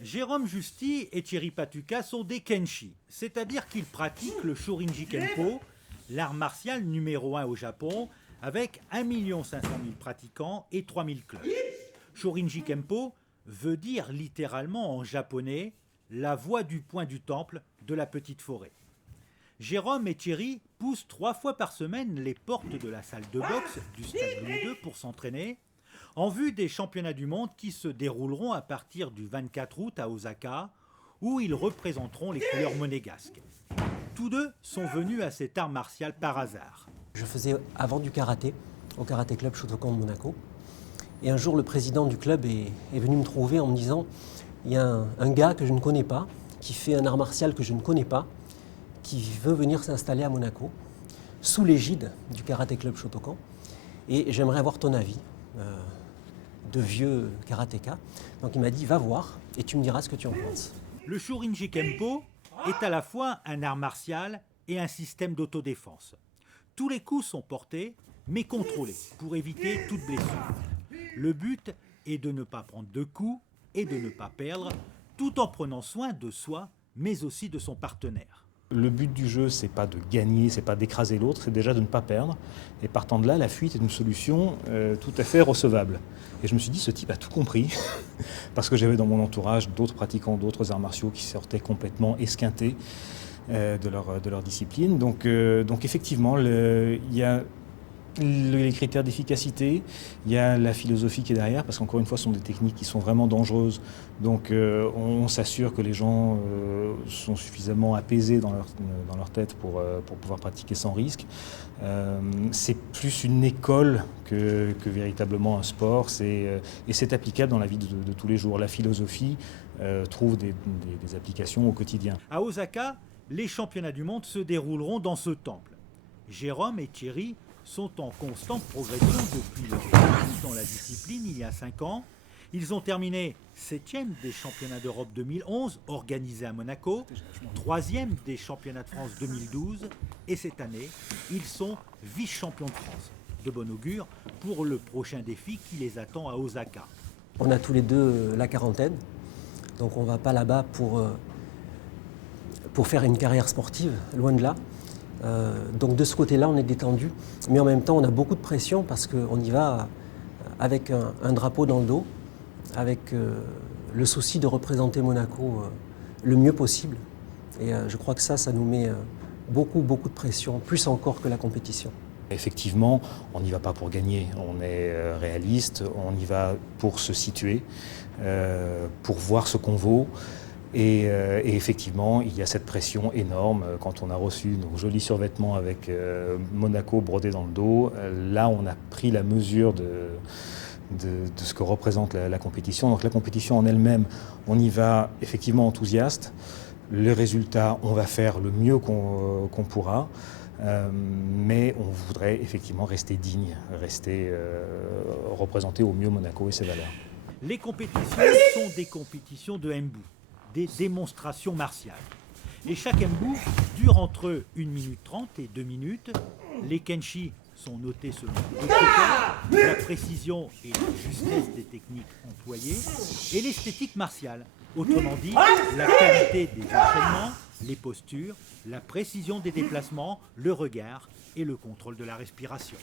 Jérôme Justy et Thierry Patuca sont des kenshi, c'est-à-dire qu'ils pratiquent le Shorinji Kempo, l'art martial numéro 1 au Japon, avec 1 500 000 pratiquants et 3 000 clubs. Shorinji Kempo veut dire littéralement en japonais « la voie du point du temple de la petite forêt ». Jérôme et Thierry poussent 3 fois par semaine les portes de la salle de boxe du Stade Louis II pour s'entraîner, en vue des championnats du monde qui se dérouleront à partir du 24 août à Osaka, où ils représenteront les couleurs monégasques. Tous deux sont venus à cet art martial par hasard. Je faisais avant du karaté, au Karaté Club Shotokan de Monaco. Et un jour, le président du club est venu me trouver en me disant « Il y a un gars que je ne connais pas, qui fait un art martial que je ne connais pas, qui veut venir s'installer à Monaco, sous l'égide du Karaté Club Shotokan, et j'aimerais avoir ton avis. » De vieux karatéka. Donc il m'a dit, va voir et tu me diras ce que tu en penses. Le Shorinji Kempo est à la fois un art martial et un système d'autodéfense. Tous les coups sont portés, mais contrôlés, pour éviter toute blessure. Le but est de ne pas prendre de coups et de ne pas perdre, tout en prenant soin de soi, mais aussi de son partenaire. Le but du jeu, c'est pas de gagner, c'est pas d'écraser l'autre, c'est déjà de ne pas perdre. Et partant de là, la fuite est une solution tout à fait recevable. Et je me suis dit, ce type a tout compris, parce que j'avais dans mon entourage d'autres pratiquants, d'autres arts martiaux qui sortaient complètement esquintés de leur discipline. Donc effectivement, il y a les critères d'efficacité, il y a la philosophie qui est derrière, parce qu'encore une fois, ce sont des techniques qui sont vraiment dangereuses. Donc on s'assure que les gens sont suffisamment apaisés dans leur tête pour pouvoir pratiquer sans risque. C'est plus une école que véritablement un sport, et c'est applicable dans la vie de tous les jours. La philosophie trouve des applications au quotidien. À Osaka, les championnats du monde se dérouleront dans ce temple. Jérôme et Thierry sont en constante progression depuis le début dans la discipline il y a 5 ans. Ils ont terminé 7e des championnats d'Europe 2011 organisés à Monaco, 3e des championnats de France 2012 et cette année, ils sont vice-champions de France. De bon augure pour le prochain défi qui les attend à Osaka. On a tous les deux la quarantaine, donc on ne va pas là-bas pour faire une carrière sportive, loin de là. Donc de ce côté-là, on est détendu, mais en même temps, on a beaucoup de pression parce qu'on y va avec un drapeau dans le dos, avec le souci de représenter Monaco le mieux possible. Et je crois que ça nous met beaucoup de pression, plus encore que la compétition. Effectivement, on n'y va pas pour gagner, on est réaliste, on y va pour se situer, pour voir ce qu'on vaut. Et effectivement, il y a cette pression énorme quand on a reçu nos jolis survêtements avec Monaco brodé dans le dos. Là, on a pris la mesure de ce que représente la compétition. Donc la compétition en elle-même, on y va effectivement enthousiaste. Les résultats, on va faire le mieux qu'on pourra. Mais on voudrait effectivement rester digne, représenter au mieux Monaco et ses valeurs. Les compétitions sont des compétitions de Embu, des démonstrations martiales. Et chaque Embu dure entre 1 minute 30 et 2 minutes. Les kenshi sont notés selon 2 critères, la précision et la justesse des techniques employées, et l'esthétique martiale, autrement dit la qualité des enchaînements, les postures, la précision des déplacements, le regard et le contrôle de la respiration.